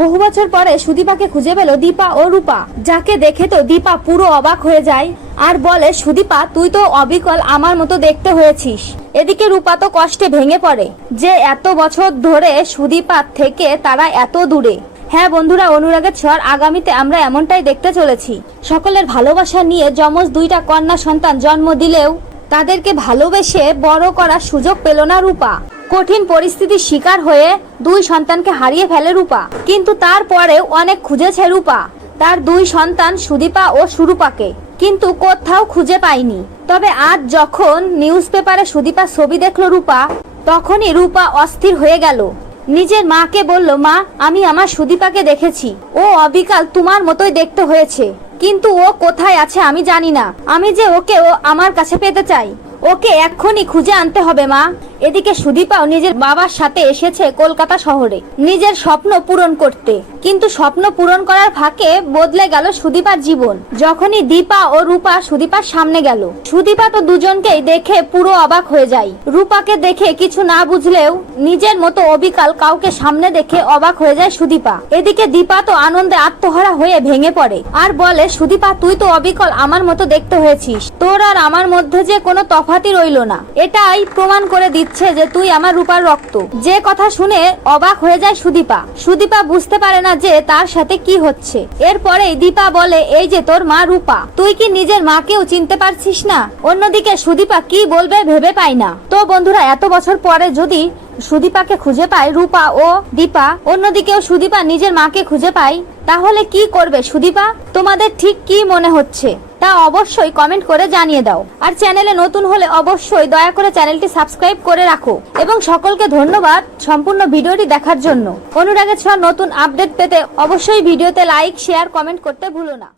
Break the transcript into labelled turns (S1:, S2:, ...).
S1: বহু বছর পরে সুদীপাকে খুঁজে পেল দীপা ও রূপা। যাকে দেখে তো দীপা পুরো অবাক হয়ে যায় আর বলে, সুদীপা, তুই তো অবিকল আমার মতো দেখতে হয়েছিস। এদিকে রূপা তো কষ্টে ভেঙে পড়ে, যে এত বছর ধরে সুদীপার থেকে তারা এত দূরে। হ্যাঁ বন্ধুরা, অনুরাগের ছোঁয়ার আগামীতে আমরা এমনটাই দেখতে চলেছি। সকলের ভালোবাসা নিয়ে যমজ দুইটা কন্যা সন্তান জন্ম দিলেও তাদেরকে ভালোবেসে বড় করার সুযোগ পেল না রূপা। কঠিন পরিস্থিতির শিকার হয়ে দুই সন্তানকে হারিয়ে ফেলে রূপা। কিন্তু তারপরেও অনেক খুঁজেছে রূপা। তার দুই সন্তান সুদীপা ও সুরূপাকে। কিন্তু কোথাও খুঁজে পায়নি। তবে আজ যখন নিউজ পেপারে সুদীপা ছবি দেখল রূপা, তখনই রূপা অস্থির হয়ে গেল। নিজের মাকে বলল, মা, আমি আমার সুদীপাকে দেখেছি। ও অবিকাল তোমার মতোই দেখতে হয়েছে। কিন্তু ও কোথায় আছে আমি জানি না। আমি যে ওকে ও আমার কাছে পেতে চাই। ওকে এক্ষুনি খুঁজে আনতে হবে, মা। এদিকে সুদীপাও নিজের বাবার সাথে এসেছে কলকাতা শহরে। নিজের স্বপ্ন পূরণ করতে। কিন্তু স্বপ্ন পূরণ করার ফাঁকে বদলে গেল সুদীপার জীবন। যখনই দীপা ও রূপা সুদীপার সামনে গেল, সুদীপা তো দুজনকেই দেখে পুরো অবাক হয়ে যায়। রূপাকে দেখে কিছু না বুঝলেও নিজের মতো অবিকাল কাউকে সামনে দেখে অবাক হয়ে যায় সুদীপা। এদিকে দীপা তো আনন্দে আত্মহারা হয়ে ভেঙে পড়ে। আর বলে, সুদীপা, তুই তো অবিকল আমার মতো দেখতে হয়েছিস। তোর আর আমার মধ্যে যে কোনো তফাতই রইল না। এটাই প্রমাণ করে দিচ্ছে যে তুই আমার রূপার রক্ত। যে কথা শুনে অবাক হয়ে যায় সুদীপা। সুদীপা বুঝতে পারে না যে তার সাথে কি হচ্ছে। এরপরে দীপা বলে, এই যে তোর মা রূপা, তুই কি নিজের মাকেও চিনতে পারছিস না? অন্যদিকে সুদীপা কি বলবে ভেবে পায় না। তো বন্ধুরা, এত বছর পরে যদি সুদীপাকে খুঁজে পায় রূপা ও দীপা, অন্যদিকেও সুদীপা নিজের মাকে খুঁজে পায়, তাহলে কি করবে সুদীপা? তোমাদের ঠিক কি মনে হচ্ছে? তা অবশ্যই কমেন্ট করে জানিয়ে দাও। আর চ্যানেলে নতুন হলে অবশ্যই দয়া করে চ্যানেলটি সাবস্ক্রাইব করে রাখো এবং সকলকে ধন্যবাদ সম্পূর্ণ ভিডিওটি দেখার জন্য। অনুরাগের ছোঁয়া নতুন আপডেট পেতে অবশ্যই ভিডিওতে লাইক, শেয়ার, কমেন্ট করতে ভুলো না।